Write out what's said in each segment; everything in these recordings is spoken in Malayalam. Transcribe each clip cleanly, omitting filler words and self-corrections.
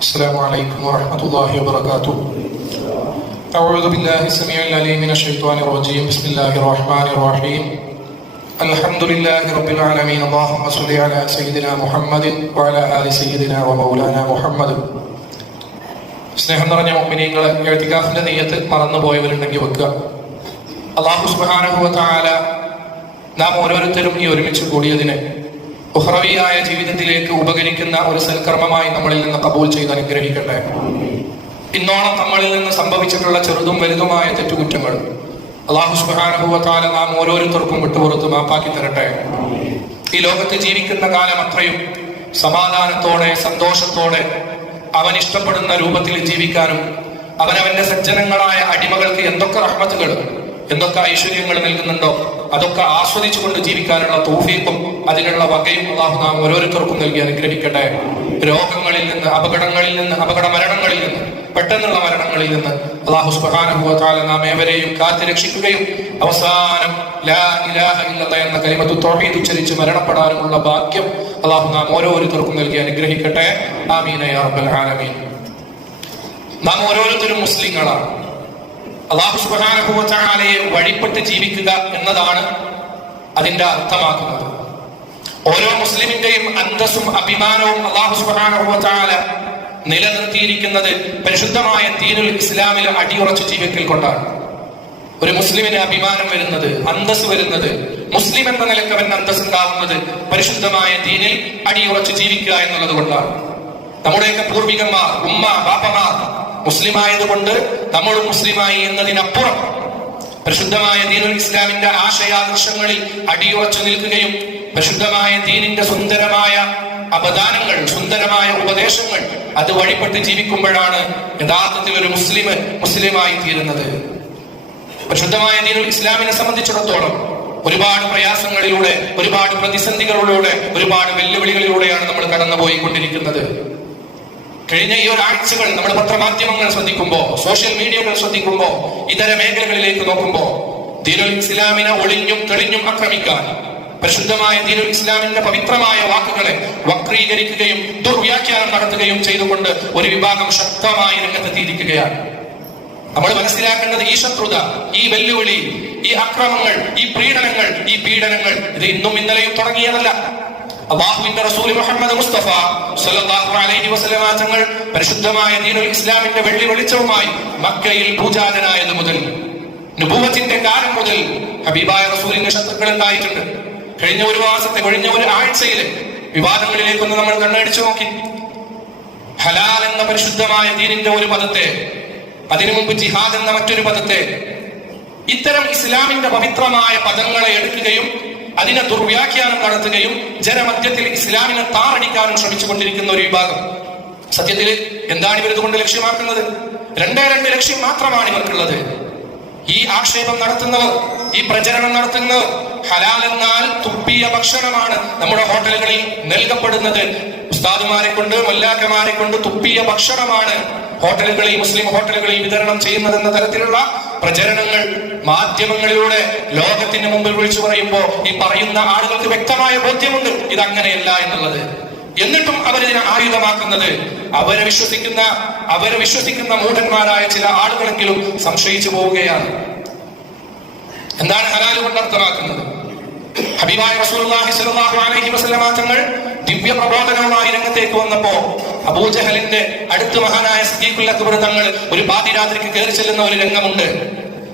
السلام عليكم ورحمة الله وبركاته. أعوذ بالله السميع العليم من الشيطان الرجيم. بسم الله الرحمن الرحيم. الحمد لله رب العالمين. اللهم صل على سيدنا محمد وعلى آل سيدنا ومولانا محمد. സ്നേഹം നിറഞ്ഞ മുഅ്മിനീങ്ങളെ, ഇഅ്തികാഫിന്റെ നിയ്യത്ത് മറന്നുപോയവരുണ്ടെങ്കിൽ വെക്കുക. അല്ലാഹു സുബ്ഹാനഹു വ തആല നാം ഓരോരുത്തരും ഈ ഒരുമിച്ച് കൂടിയതിനെ ഉഖ്റവിയായ ജീവിതത്തിലേക്ക് ഉപകരിക്കുന്ന ഒരു സൽക്കർമ്മമായി നമ്മളിൽ നിന്ന് കബൂൽ ചെയ്ത് അനുഗ്രഹിക്കട്ടെ. ഇന്നോളം നമ്മളിൽ നിന്ന് സംഭവിച്ചിട്ടുള്ള ചെറുതും വലുതുമായ തെറ്റുകുറ്റങ്ങൾ അല്ലാഹു സുബ്ഹാനഹു വ തആല നാം ഓരോരുത്തർക്കും വിട്ടുപുറത്ത് മാപ്പാക്കി തരട്ടെ. ഈ ലോകത്ത് ജീവിക്കുന്ന കാലം അത്രയും സമാധാനത്തോടെ സന്തോഷത്തോടെ അവൻ ഇഷ്ടപ്പെടുന്ന രൂപത്തിൽ ജീവിക്കാനും അവനവന്റെ സജ്ജനങ്ങളായ അടിമകൾക്ക് എന്തൊക്കെ റഹ്മത്തുകൾ, എന്തൊക്കെ ഐശ്വര്യങ്ങൾ നൽകുന്നുണ്ടോ അതൊക്കെ ആസ്വദിച്ചുകൊണ്ട് ജീവിക്കാനുള്ള തൗഫീഖും അതിനുള്ള വകയും അല്ലാഹു നാം ഓരോരുത്തർക്കും നൽകി അനുഗ്രഹിക്കട്ടെ. രോഗങ്ങളിൽ നിന്ന്, അപകടങ്ങളിൽ നിന്ന്, അപകട മരണങ്ങളിൽ നിന്ന്, പെട്ടെന്നുള്ള മരണങ്ങളിൽ നിന്ന് അല്ലാഹു സുബ്ഹാനഹു വ തആല നാം ഏവരെയും കാത്തു രക്ഷിക്കുകയും അവസാനം ലാ ഇലാഹ ഇല്ലല്ലാഹ് എന്ന കലിമത്തു തൗഹീദ് ഉച്ചരിച്ച് മരണപ്പെടാനുള്ള ഭാഗ്യം അല്ലാഹു നാം ഓരോരുത്തർക്കും നൽകി അനുഗ്രഹിക്കട്ടെ. ആമീൻ യാ റബ്ബൽ ആലമീൻ. നാം ഓരോരുത്തരും മുസ്ലിങ്ങളാണ്. അല്ലാഹു സുബ്ഹാനഹു വ തആലയെ വഴിപ്പെട്ട് ജീവിക്കുക എന്നതാണ് അതിന്റെ അർത്ഥമാക്കുന്നത്. ഓരോ മുസ്ലിമിന്റെയും അന്തസ്സും അഭിമാനവും അല്ലാഹു സുബ്ഹാനഹു വ തആല നിലനിർത്തിയിരിക്കുന്നത് പരിശുദ്ധമായ ദീനുൽ ഇസ്ലാമിൽ അടിയുറച്ച് ജീവിക്കൽ കൊണ്ടാണ്. ഒരു മുസ്ലിമിന് അഭിമാനം വരുന്നത്, അന്തസ് വരുന്നത്, മുസ്ലിം എന്ന നിലക്ക് അവൻ അന്തസ് ഉണ്ടാവുന്നത് പരിശുദ്ധമായ ദീനിൽ അടിയുറച്ച് ജീവിക്കുക എന്നുള്ളത് കൊണ്ടാണ്. നമ്മുടെയൊക്കെ പൂർവികന്മാർ, ഉമ്മ ബാപ്പമാർ മുസ്ലിമായതുകൊണ്ട് നമ്മളും മുസ്ലിമായി എന്നതിനപ്പുറം പരിശുദ്ധമായ ദീനുൽ ഇസ്ലാമിന്റെ ആശയാദർശങ്ങളിൽ അടിയുറച്ചു നിൽക്കുകയും പരിശുദ്ധമായ ദീനിന്റെ സുന്ദരമായ അപദാനങ്ങൾ, സുന്ദരമായ ഉപദേശങ്ങൾ അത് വഴിപ്പെട്ട് ജീവിക്കുമ്പോഴാണ് യഥാർത്ഥത്തിൽ ഒരു മുസ്ലിമായി തീരുന്നത്. പരിശുദ്ധമായ ദീനുൽ ഇസ്ലാമിനെ സംബന്ധിച്ചിടത്തോളം ഒരുപാട് പ്രയാസങ്ങളിലൂടെ, ഒരുപാട് പ്രതിസന്ധികളിലൂടെ, ഒരുപാട് വെല്ലുവിളികളിലൂടെയാണ് നമ്മൾ കടന്നുപോയിക്കൊണ്ടിരിക്കുന്നത്. കഴിഞ്ഞ ഈ ഒരാഴ്ചകൾ നമ്മൾ പത്രമാധ്യമങ്ങൾ ശ്രദ്ധിക്കുമ്പോൾ, സോഷ്യൽ മീഡിയകൾ ശ്രദ്ധിക്കുമ്പോൾ, ഇതര മേഖലകളിലേക്ക് നോക്കുമ്പോൾ ദീനുൽ ഇസ്ലാമിനെ ഒളിഞ്ഞും തെളിഞ്ഞും ആക്രമിക്കാൻ, പരിശുദ്ധമായ ദീനുൽ ഇസ്ലാമിന്റെ പവിത്രമായ വാക്കുകളെ വക്രീകരിക്കുകയും ദുർവ്യാഖ്യാനം നടത്തുകയും ചെയ്തുകൊണ്ട് ഒരു വിഭാഗം ശക്തമായി രംഗത്തെത്തിയിരിക്കുകയാണ്. നമ്മൾ മനസ്സിലാക്കേണ്ടത് ഈ ശത്രുത, ഈ വെല്ലുവിളി, ഈ അക്രമങ്ങൾ, ഈ പീഡനങ്ങൾ ഇത് ഇന്നും ഇന്നലെയും തുടങ്ങിയതല്ല. അല്ലാഹുവിന്റെ റസൂൽ മുഹമ്മദ് മുസ്തഫ സ്വല്ലല്ലാഹു അലൈഹി വസല്ലമ തങ്ങൾ പരിശുദ്ധമായ ദീനുൽ ഇസ്ലാമിന്റെ വെള്ളി വെളിച്ചവുമായി മക്കയിൽ പൂജാതനായത് മുതൽ, നുബുവത്തിന്റെ കാലം മുതൽ ഹബീബായ റസൂലിന്റെ ശത്രുക്കൾ ഉണ്ടായിട്ടുണ്ട്. കഴിഞ്ഞ ഒരു ആഴ്ചയിലെ വിവാദങ്ങളിലേക്കൊന്ന് നമ്മൾ കണ്ണടിച്ചു നോക്കി. ഹലാൽ എന്ന പരിശുദ്ധമായ ദീനിന്റെ ഒരു പദത്തെ, അതിനു മുമ്പ് ജിഹാദ് എന്ന മറ്റൊരു പദത്തെ, ഇത്തരം ഇസ്ലാമിന്റെ പവിത്രമായ പദങ്ങളെ എടുക്കുകയും അതിനെ ദുർവ്യാഖ്യാനം നടത്തുകയും ജനമധ്യത്തിൽ ഇസ്ലാമിനെ താറടിക്കാനും ശ്രമിച്ചുകൊണ്ടിരിക്കുന്ന ഒരു വിഭാഗം. സത്യത്തിൽ എന്താണ് ഇവർ ഇതുകൊണ്ട് ലക്ഷ്യമാക്കുന്നത്? രണ്ട് ലക്ഷ്യം മാത്രമാണ് ഇവർക്കുള്ളത്. ഈ ആക്ഷേപം നടത്തുന്നവർ, ഈ പ്രചരണം നടത്തുന്നവർ, ഹലാൽ എന്നാൽ തുപ്പിയ ഭക്ഷണമാണ് നമ്മുടെ ഹോട്ടലുകളിൽ നൽകപ്പെടുന്നത്, ഉസ്താദുമാരെ കൊണ്ട്, മൊല്ലാക്കമാരെ കൊണ്ട് തുപ്പിയ ഭക്ഷണമാണ് ഹോട്ടലുകളിൽ, മുസ്ലിം ഹോട്ടലുകളിൽ വിതരണം ചെയ്യുന്നതെന്ന തരത്തിലുള്ള പ്രചരണങ്ങൾ മാധ്യമങ്ങളിലൂടെ ലോകത്തിന് മുമ്പിൽ വിളിച്ചു പറയുമ്പോൾ ഈ പറയുന്ന ആളുകൾക്ക് വ്യക്തമായ ബോധ്യമുണ്ട് ഇതങ്ങനെയല്ല എന്നുള്ളത്. എന്നിട്ടും അവരിതിനെ ആയുധമാക്കുന്നത് അവരെ വിശ്വസിക്കുന്ന മൂഢന്മാരായ ചില ആളുകളെങ്കിലും സംശയിച്ചു പോവുകയാണ്. എന്താണ് ഹലാൽ കൊണ്ട് അർത്ഥമാക്കുന്നത്? ഹബീബായ റസൂലുള്ളാഹി സ്വല്ലല്ലാഹു അലൈഹി വസല്ലമ തങ്ങൾ ദിവ്യ പ്രബോധനവുമായി രംഗത്തേക്ക് വന്നപ്പോ അബൂജഹലിന്റെ അടുത്ത് മഹാനായ സിദ്ദീഖുൽ അക്ബർ തങ്ങൾ ഒരു പാതിരാത്രിക്ക് കയറി ചെല്ലുന്ന ഒരു രംഗമുണ്ട്.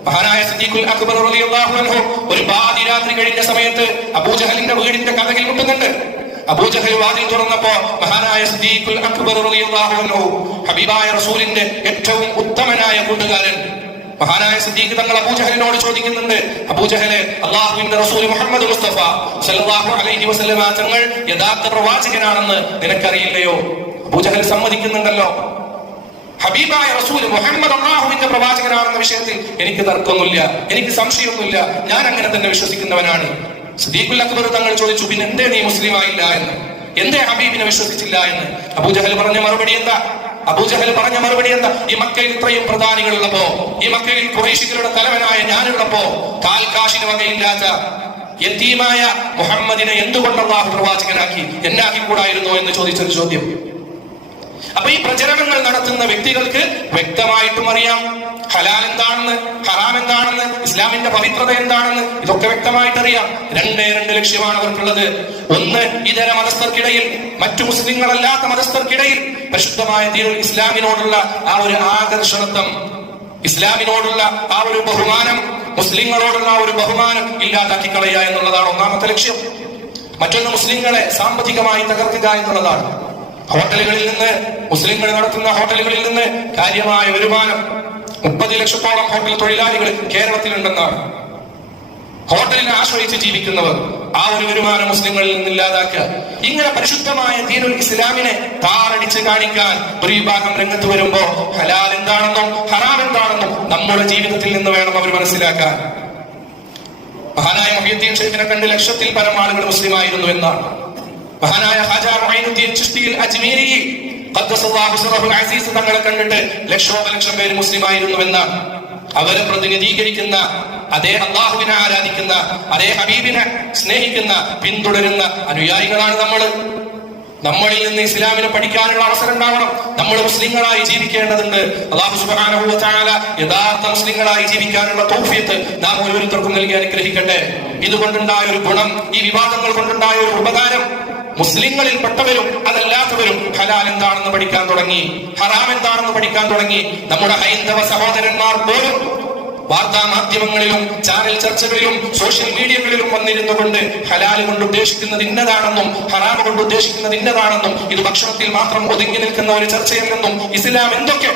മഹാനായ സിദ്ദീഖുൽ അക്ബർ റളിയല്ലാഹു അൻഹു ഒരു പാതിരാത്രി കഴിഞ്ഞ സമയത്ത് അബൂജഹലിന്റെ വീടിന്റെ കതകിൽ മുട്ടുന്നുണ്ട്. അബൂജഹൽ വാതിൽ തുറന്നപ്പോ മഹാനായ സിദ്ദീഖുൽ അക്ബർ റളിയല്ലാഹു അൻഹു, ഹബീബായ റസൂലിന്റെ ഏറ്റവും ഉത്തമനായ കൂട്ടുകാരൻ മഹാനായ സിദ്ദീഖ് തങ്ങൾ അബൂജഹലിനോട് ചോദിക്കുന്നുണ്ട്, അബൂജഹലെ, അല്ലാഹുവിന്റെ റസൂൽ മുഹമ്മദ് മുസ്തഫ സ്വല്ലല്ലാഹു അലൈഹി വസല്ലമ തങ്ങൾ യഥാർത്ഥ പ്രവാചകനാണെന്ന് നിനക്കറിയില്ലയോ? അബൂജഹൽ സമ്മതിക്കുന്നുണ്ടല്ലോ. ഹബീബായ റസൂൽ മുഹമ്മദ് അല്ലാഹുവിന്റെ പ്രവാചകനാണെന്ന വിഷയത്തിൽ എനിക്ക് തർക്കമൊന്നുമില്ല, എനിക്ക് സംശയമൊന്നുമില്ല, ഞാൻ അങ്ങനെ തന്നെ വിശ്വസിക്കുന്നവനാണ്. സിദ്ദീഖുൽ അക്ബർ തങ്ങൾ ചോദിച്ചു, പിന്നെ എന്തേ നീ മുസ്ലിമായില്ല എന്ന്, എന്തേ ഹബീബിനെ വിശ്വസിച്ചില്ല എന്ന്? അബൂജഹൽ പറഞ്ഞ മറുപടി എന്താ? ഈ മക്കയിൽ ഇത്രയും പ്രധാനികൾ ഉള്ളപ്പോ, ഈ മക്കയിൽ ഖുറൈശികളുടെ തലവനായ ഞാനുള്ളപ്പോ, കാൽകാശിന് വകയില്ലാത്ത യതീമായ മുഹമ്മദിനെ എന്തുകൊണ്ട് അല്ലാഹു പ്രവാചകനാക്കി, എന്നാക്കി കൂടായിരുന്നോ എന്ന് ചോദിച്ചൊരു ചോദ്യം. അപ്പൊ ഈ പ്രചരണങ്ങൾ നടത്തുന്ന വ്യക്തികൾക്ക് വ്യക്തമായിട്ടും അറിയാം ഹലാൽ എന്താണെന്ന്, ഹറാം എന്താണെന്ന്, ഇസ്ലാമിന്റെ പവിത്രത എന്താണെന്ന്, ഇതൊക്കെ വ്യക്തമായിട്ട് അറിയാം. രണ്ട് ലക്ഷ്യമാണ് അവർക്കുള്ളത്. ഒന്ന്, ഇതര മതസ്ഥർക്കിടയിൽ, മറ്റു മുസ്ലിങ്ങളല്ലാത്ത മതസ്ഥർക്കിടയിൽ പരിശുദ്ധമായ ദീനുൽ ഇസ്ലാമിനോടുള്ള ആ ഒരു ആകർഷണത്വം, ഇസ്ലാമിനോടുള്ള ആ ഒരു ബഹുമാനം, മുസ്ലിങ്ങളോടുള്ള ആ ഒരു ബഹുമാനം ഇല്ലാതാക്കി കളയുക എന്നുള്ളതാണ് ഒന്നാമത്തെ ലക്ഷ്യം. മറ്റൊന്ന്, മുസ്ലിങ്ങളെ സാമ്പത്തികമായി തകർക്കുക എന്നുള്ളതാണ്. ഹോട്ടലുകളിൽ നിന്ന്, മുസ്ലിങ്ങൾ നടത്തുന്ന ഹോട്ടലുകളിൽ നിന്ന് കാര്യമായ വരുമാനം, 30 ലക്ഷത്തോളം ഹോട്ടൽ തൊഴിലാളികൾ കേരളത്തിലുണ്ടെന്നാണ്. ഹോട്ടലിനെ ആശ്രയിച്ച് ജീവിക്കുന്നവർ, ആ ഒരു വരുമാനം മുസ്ലിങ്ങളിൽ നിന്ന് ഇല്ലാതാക്കുക. ഇങ്ങനെ പരിശുദ്ധമായ ദീനുൽ ഇസ്ലാമിനെ താറടിച്ച് കാണിക്കാൻ ഒരു വിഭാഗം രംഗത്ത് വരുമ്പോ ഹലാൽ എന്താണെന്നും ഹറാം എന്താണെന്നും നമ്മുടെ ജീവിതത്തിൽ നിന്ന് വേണം അവർ മനസ്സിലാക്കാൻ. മഹാനായ മുഹ്യിദ്ദീൻ ഷെയ്ഖിനെ കണ്ട് 1,00,000-ൽ പരം ആളുകൾ മുസ്ലിമായിരുന്നു എന്നാണ്. മഹാനായ ഖാജ മുഈനുദ്ദീൻ ചിശ്തി അജ്മീരി ഖദ്ദസല്ലാഹു സിറഹുൽ അസീസ് തങ്ങളെ കണ്ടിട്ട് ലക്ഷോപലക്ഷം പേര് മുസ്ലിമായിരുന്നു എന്നാണ്. അവരെ പ്രതിനിധീകരിക്കുന്ന, അതേ അള്ളാഹുവിനെ ആരാധിക്കുന്ന, അതേ ഹബീബിനെ സ്നേഹിക്കുന്ന, പിന്തുടരുന്ന അനുയായികളാണ് നമ്മൾ. നമ്മളിൽ നിന്ന് ഇസ്ലാമിനെ പഠിക്കാനുള്ള അവസരം ഉണ്ടാവണം. നമ്മൾ മുസ്ലിങ്ങളായി ജീവിക്കേണ്ടതുണ്ട്. അല്ലാഹു സുബ്ഹാനഹു വ തആല യഥാർത്ഥ മുസ്ലിങ്ങളായി ജീവിക്കാനുള്ള തൗഫീഖ് നാം ഓരോരുത്തർക്കും നൽകി അനുഗ്രഹിക്കട്ടെ. ഇതുകൊണ്ടുണ്ടായ ഒരു ഗുണം, ഈ വിവാദങ്ങൾ കൊണ്ടുണ്ടായ ഒരു ഉപകാരം, മുസ്ലിങ്ങളിൽ പെട്ടവരും അതല്ലാത്തവരും ഹലാൽ എന്താണെന്ന് പഠിക്കാൻ തുടങ്ങി, ഹറാം എന്താണെന്ന് പഠിക്കാൻ തുടങ്ങി. നമ്മുടെ ഹൈന്ദവ സഹോദരന്മാർ പോലും വാർത്താ മാധ്യമങ്ങളിലും ചാനൽ ചർച്ചകളിലും സോഷ്യൽ മീഡിയകളിലും വന്നിരുന്നു കൊണ്ട് ഹലാൽ കൊണ്ട് ഉദ്ദേശിക്കുന്നത് ഇന്നതാണെന്നും ഹറാം കൊണ്ട് ഉദ്ദേശിക്കുന്നത് ഇന്നതാണെന്നും, ഇത് ഭക്ഷണത്തിൽ മാത്രം ഒതുങ്ങി നിൽക്കുന്ന ഒരു ചർച്ചയല്ലെന്നും, ഇസ്ലാം എന്തൊക്കെ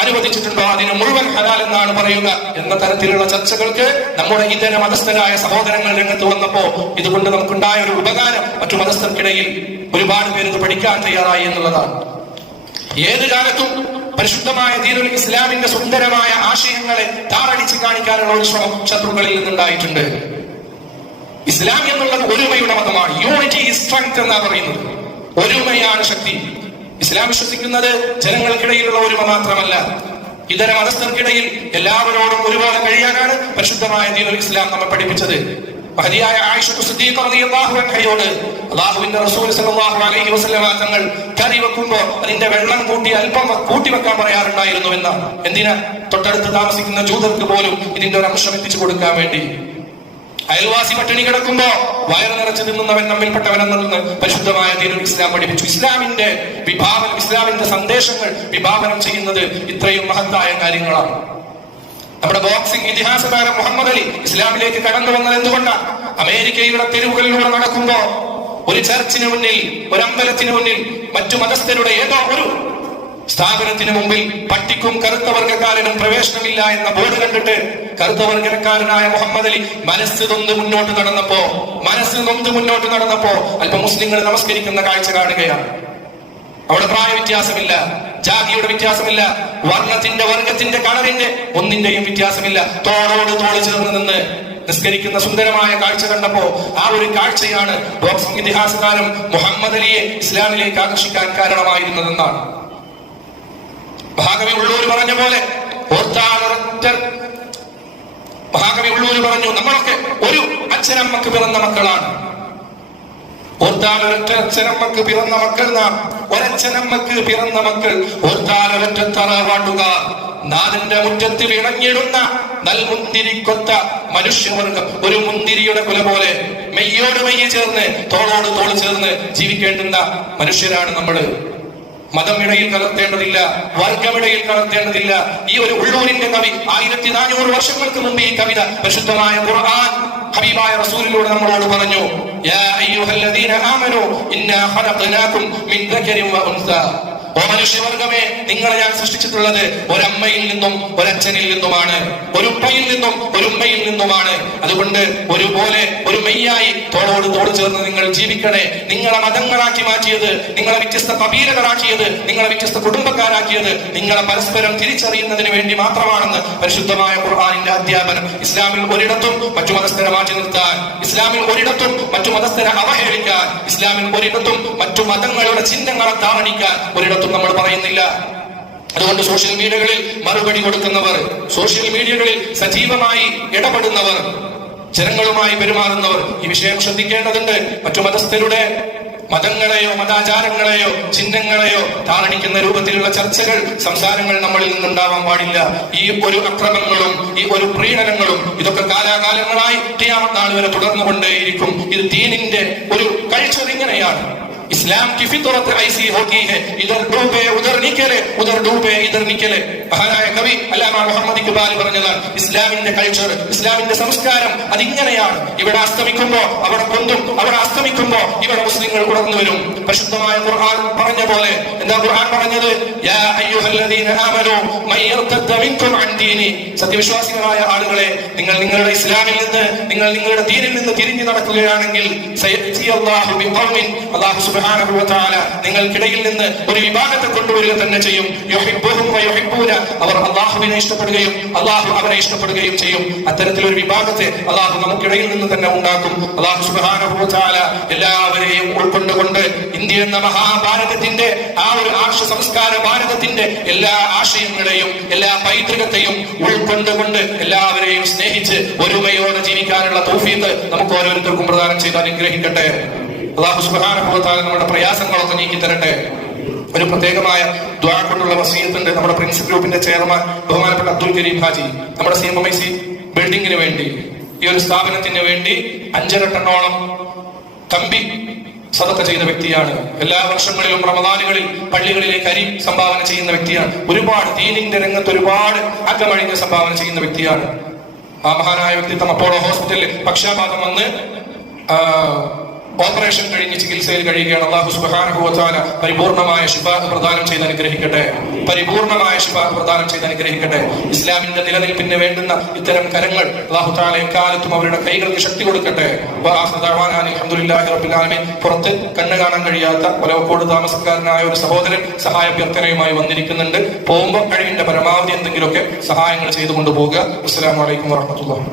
അനുവദിച്ചിട്ടുണ്ടോ അതിന് മുഴുവൻ ഹലാൽ എന്നാണ് പറയുക എന്ന തരത്തിലുള്ള ചർച്ചകൾക്ക് നമ്മുടെ ഇതര മതസ്ഥരായ സഹോദരങ്ങൾ രംഗത്ത് വന്നപ്പോ ഇതുകൊണ്ട് നമുക്കുണ്ടായ ഒരു ഉപകാരം മറ്റു മതസ്ഥർക്കിടയിൽ ഒരുപാട് പേര് ഇത് പഠിക്കാൻ തയ്യാറായി എന്നുള്ളതാണ്. ഏത് കാലത്തും പരിശുദ്ധമായ ദീനുൽ ഇസ്ലാമിന്റെ സുന്ദരമായ ആശയങ്ങളെ താറടിച്ച് കാണിക്കാനുള്ള ഒരു ശ്രമം ശത്രുക്കളിൽ നിന്നുണ്ടായിട്ടുണ്ട്. ഇസ്ലാം എന്നുള്ളത് ഒരുമയുടെ മതമാണ്. യൂണിറ്റി ഈസ് സ്ട്രെങ്ത് എന്നാണ് പറയുന്നത്. ഒരുമയാണ് ശക്തി. ഇസ്ലാം വിശ്വസിക്കുന്നത് ജനങ്ങൾക്കിടയിലുള്ള ഒരുമ മാത്രമല്ല, ഇതര മതസ്ഥർക്കിടയിൽ എല്ലാവരോടും ഒരുപോലെ കഴിയാനാണ് പരിശുദ്ധമായ ദീനുൽ ഇസ്ലാം നമ്മെ പഠിപ്പിച്ചത്. മഹദിയായ ആയിഷ സിദ്ദീഖ റളിയല്ലാഹു അൻഹയോട് അല്ലാഹുവിന്റെ റസൂൽ സല്ലല്ലാഹു അലൈഹി വസല്ലമ തങ്ങൾ കറി വെക്കുമ്പോൾ അതിന്റെ വെള്ളം അല്പം കൂട്ടി വെക്കാൻ പറയാറുണ്ടായിരുന്നു എന്നാണ്. എന്തിനാ? തൊട്ടടുത്ത് താമസിക്കുന്ന ജൂതർക്ക് പോലും ഇതിന്റെ ഒരു അംശം എത്തിച്ചു കൊടുക്കാൻ വേണ്ടി. അയൽവാസി പട്ടിണി കിടക്കുമ്പോ വയറ് നിറച്ച് തിന്നുന്നവൻ നമ്മിൽപ്പെട്ടവനെന്ന് പരിശുദ്ധമായ ദീനുൽ ഇസ്ലാം പഠിപ്പിച്ചു. ഇസ്ലാമിന്റെ വിഭാവനം, ഇസ്ലാമിന്റെ സന്ദേശങ്ങൾ വിഭാവനം ചെയ്യുന്നത് ഇത്രയും മഹത്തായ കാര്യങ്ങളാണ്. നമ്മുടെ ബോക്സിംഗ് ഇതിഹാസ താരം മുഹമ്മദ് അലി ഇസ്ലാമിലേക്ക് കടന്നു വന്നത് എന്തുകൊണ്ടാണ്? അമേരിക്കയുടെ തെരുവുകളിലൂടെ നടക്കുമ്പോ ഒരു ചർച്ചിന് മുന്നിൽ, ഒരു അമ്പലത്തിന് മുന്നിൽ, മറ്റു മതസ്ഥരുടെ ഏതോ ഒരു സ്ഥാപനത്തിന് മുമ്പിൽ പട്ടിക്കും കറുത്ത വർഗ്ഗക്കാരനും പ്രവേശനമില്ല എന്ന ബോർഡ് കണ്ടിട്ട് കറുത്ത വർഗ്ഗക്കാരനായ മുഹമ്മദ് അലി മനസ്സ് നൊന്ത് മുന്നോട്ട് നടന്നപ്പോ അല്പം മുസ്ലിങ്ങൾ നമസ്കരിക്കുന്ന കാഴ്ച കാണുകയാണ്. അവിടെ പ്രായ വ്യത്യാസമില്ല, ജാതിയുടെ വ്യത്യാസമില്ല, വർഗത്തിന്റെ കളറിന്റെ ഒന്നിന്റെയും വ്യത്യാസമില്ല. തോളോട് തോള് ചേർന്ന് നിന്ന് നിസ്കരിക്കുന്ന സുന്ദരമായ കാഴ്ച കണ്ടപ്പോ ആ ഒരു കാഴ്ചയാണ് ബോക്സിംഗ് ഇതിഹാസകാരൻ മുഹമ്മദ് അലിയെ ഇസ്ലാമിലേക്ക് ആകർഷിക്കാൻ കാരണമായിരുന്നതെന്നാണ്. മഹാകവി ഉള്ളൂർ പറഞ്ഞ പോലെ മഹാകവി ഉള്ളൂർ പറഞ്ഞു, നമ്മളൊക്കെ ഒരു അച്ഛനമ്മക്ക് പിറന്ന മക്കളാണ്. ഓർത്താലൊരൊറ്റ അച്ഛനമ്മക്ക് പിറന്ന മക്കൾ നാം, ഒരച്ഛനമ്മക്ക് പിറന്ന മക്കൾ, ഓർത്താലൊരൊറ്റ തറവാട്ടുകാർ, നാടിന്റെ മുറ്റത്ത് വിളഞ്ഞിടുന്ന നൽമുന്തിരിക്കൊത്ത മനുഷ്യവർഗം, ഒരു മുന്തിരിയുടെ കുല പോലെ മെയ്യോട് മെയ്യ് ചേർന്ന് തോളോട് തോൾ ചേർന്ന് ജീവിക്കേണ്ടുന്ന മനുഷ്യരാണ് നമ്മള്. മതം ഇടയിൽ കലർത്തേണ്ടതില്ല, വർഗമിടയിൽ കലർത്തേണ്ടതില്ല. ഈ ഒരു ഉള്ളൂരിന്റെ കവി 1400 വർഷങ്ങൾക്ക് മുമ്പ് ഈ കവിത പരിശുദ്ധമായ ഖുർആൻ ഹബീബായ റസൂലിലൂടെ നമ്മളോട് പറഞ്ഞു, യാ അയ്യുഹല്ലദീന ആമനൂ ഇന്നാ ഖലഖനാകും മിൻ ദക്കരിൻ വ ഉൻസാ. ഓ മനുഷ്യവർഗമേ, നിങ്ങളെ ഞാൻ സൃഷ്ടിച്ചിട്ടുള്ളത് ഒരമ്മയിൽ നിന്നും ഒരച്ഛനിൽ നിന്നുമാണ്, ഒരു ഉപ്പയിൽ നിന്നും ഒരു ഉമ്മയിൽ നിന്നുമാണ്. അതുകൊണ്ട് ഒരുപോലെ ഒരു മെയ്യായി തോളോട് തോട് ചേർന്ന് നിങ്ങൾ ജീവിക്കണേ. നിങ്ങളെ മതങ്ങളാക്കി മാറ്റിയത്, നിങ്ങളെ വ്യത്യസ്ത കബീലകളാക്കിയത്, നിങ്ങളെ വ്യത്യസ്ത കുടുംബക്കാരാക്കിയത് നിങ്ങളെ പരസ്പരം തിരിച്ചറിയുന്നതിന് വേണ്ടി മാത്രമാണെന്ന് പരിശുദ്ധമായ ഖുർആനിന്റെ അധ്യാപനം. ഇസ്ലാമിൽ ഒരിടത്തും മറ്റു മതസ്ഥരെ മാറ്റി നിർത്താൻ, ഇസ്ലാമിൽ ഒരിടത്തും മറ്റു മതസ്ഥരെ അവഹേളിക്കാൻ, ഇസ്ലാമിൽ ഒരിടത്തും മറ്റു മതങ്ങളുടെ ചിഹ്നങ്ങളെ താറടിക്കാൻ ഒരിടത്തും നമ്മൾ പറയുന്നില്ല. അതുകൊണ്ട് സോഷ്യൽ മീഡിയകളിൽ മറുപടി കൊടുക്കുന്നവർ, സോഷ്യൽ മീഡിയകളിൽ സജീവമായി ഇടപെടുന്നവർ, ജനങ്ങളുമായി പെരുമാറുന്നവർ ഈ വിഷയം ശ്രദ്ധിക്കേണ്ടതുണ്ട്. മറ്റു മതസ്ഥരുടെ മതങ്ങളെയോ മതാചാരങ്ങളെയോ ചിഹ്നങ്ങളെയോ താറണിക്കുന്ന രൂപത്തിലുള്ള ചർച്ചകൾ, സംസാരങ്ങൾ നമ്മളിൽ നിന്നുണ്ടാവാൻ പാടില്ല. ഈ ഒരു അക്രമങ്ങളും ഈ ഒരു പ്രീണനങ്ങളും ഇതൊക്കെ കാലാകാലങ്ങളായി ഖിയാമത്ത് നാൾ വരെ തുടർന്നുകൊണ്ടേയിരിക്കും. ഇത് ദീനിന്റെ ഒരു കൾച്ചർ ഇങ്ങനെയാണ്. इस्लाम की फितरत ऐसी होती है, इधर डूबे उधर निकले, उधर डूबे इधर निकले. മഹാനായ കവി അല്ലാമ മുഹമ്മദ് ഇഖ്ബാൽ പറഞ്ഞതാണ്, ഇസ്ലാമിന്റെ കൾച്ചർ, ഇസ്ലാമിന്റെ സംസ്കാരം അതിങ്ങനെയാണ്. ഇവിടെ അസ്തമിക്കുമ്പോ അവിടെ പൊന്തും, അവിടെ അസ്തമിക്കുമ്പോ ഇവിടെ മുസ്ലിങ്ങൾ ഉണർന്നു വരും. പരിശുദ്ധമായ ഖുർആൻ പറഞ്ഞ പോലെ എന്താ ഖുർആൻ പറഞ്ഞത്? യാ അയ്യുഹല്ലദീന ആമനൂ മൻ യർതദ്ദ മിൻകും അൻ ദീനി. സത്യവിശ്വാസികളായ ആളുകളെ, നിങ്ങൾ നിങ്ങളുടെ ഇസ്ലാമിൽ നിന്ന്, നിങ്ങൾ നിങ്ങളുടെ ദീനിൽ നിന്ന് തിരിഞ്ഞു നടക്കുകയാണെങ്കിൽ സയഅതി അല്ലാഹു ബിഖൗമിൻ, അല്ലാഹു സുബ്ഹാനഹു വ തആല നിങ്ങൾക്കിടയിൽ നിന്ന് ഒരു വിഭാഗത്തെ കൊണ്ടുവരിക തന്നെ ചെയ്യും. യുഹിബ്ബുഹും വ യുഹിബ്ബൂന, അവർ അല്ലാഹുവിനെ ഇഷ്ടപ്പെടുകയും അല്ലാഹു അവരെ ഇഷ്ടപ്പെടുകയും ചെയ്യും. അത്തരത്തിലൊരു വിഭാഗത്തെ അല്ലാഹു നമുക്കിടയിൽ നിന്ന് തന്നെ ഉണ്ടാക്കും. അല്ലാഹു സുബ്ഹാനഹു വ തആല എല്ലാവരെയും ഉൾക്കൊണ്ടുകൊണ്ട് ഇന്ത്യ എന്ന മഹാഭാരതത്തിന്റെ ആ ഒരു ആർഷ സംസ്കാര ഭാരതത്തിന്റെ എല്ലാ ആശയങ്ങളെയും എല്ലാ പൈതൃകത്തെയും ഉൾക്കൊണ്ടുകൊണ്ട് എല്ലാവരെയും സ്നേഹിച്ച് ഒരുമയോടെ ജീവിക്കാനുള്ള തൗഫീഖ് നമുക്ക് ഓരോരുത്തർക്കും പ്രദാനം ചെയ്ത് അനുഗ്രഹിക്കട്ടെ. അല്ലാഹു സുബ്ഹാനഹു വ തആല നമ്മുടെ പ്രയാസങ്ങളൊക്കെ നീക്കി തരട്ടെ. ഒരു പ്രത്യേകമായ ദുആ കൊണ്ടുള്ള വസിയത്തുണ്ട്. നമ്മുടെ പ്രിൻസ് ഗ്രൂപ്പിന്റെ ചെയർമാൻ ബഹുമാനപ്പെട്ട അബ്ദുൽ കരീം ഹാജി നമ്മുടെ CMMIC ബിൽഡിങ്ങിന് വേണ്ടി, ഈ ഒരു സ്ഥാപനത്തിന് വേണ്ടി 5.5 ടണ്ണോളം കമ്പി സദഖ ചെയ്ത വ്യക്തിയാണ്. എല്ലാ വർഷങ്ങളിലും റമദാനുകളിൽ പള്ളികളിലേക്ക് അരി സംഭാവന ചെയ്യുന്ന വ്യക്തിയാണ്. ഒരുപാട് ദീനിന്റെ രംഗത്ത് ഒരുപാട് അകമഴിഞ്ഞ സംഭാവന ചെയ്യുന്ന വ്യക്തിയാണ്. ആ മഹാനായ വ്യക്തിത്വം അപ്പോളോ ഹോസ്പിറ്റലിൽ പക്ഷാപാതം വന്ന് ഓപ്പറേഷൻ കഴിഞ്ഞ് ചികിത്സയിൽ കഴിയുകയാണ്. അല്ലാഹു സുബ്ഹാനഹു വ തആല പരിപൂർണമായ ശിഫാ പ്രദാനം ചെയ്ത് അനുഗ്രഹിക്കട്ടെ. പരിപൂർണമായ ശിഫാ പ്രദാനം ചെയ്ത് അനുഗ്രഹിക്കട്ടെ. ഇസ്ലാമിന്റെ നിലനിൽപ്പിന് വേണ്ടുന്ന ഇത്തരം കരങ്ങൾ അല്ലാഹു തആല എക്കാലത്തും അവരുടെ കൈകൾക്ക് ശക്തി കൊടുക്കട്ടെ. അൽഹംദുലില്ലാഹി റബ്ബിൽ ആലമീൻ. പുറത്ത് കണ്ണ് കാണാൻ കഴിയാത്ത ഒലവക്കോട് താമസക്കാരനായ ഒരു സഹോദരൻ സഹായാഭ്യർത്ഥനയുമായി വന്നിരിക്കുന്നുണ്ട്. പോകുമ്പോൾ കഴിവിന്റെ പരമാവധി എന്തെങ്കിലുമൊക്കെ സഹായങ്ങൾ ചെയ്തുകൊണ്ട് പോകുക. അസ്സലാമു അലൈക്കും വറഹ്മത്തുള്ളാഹി.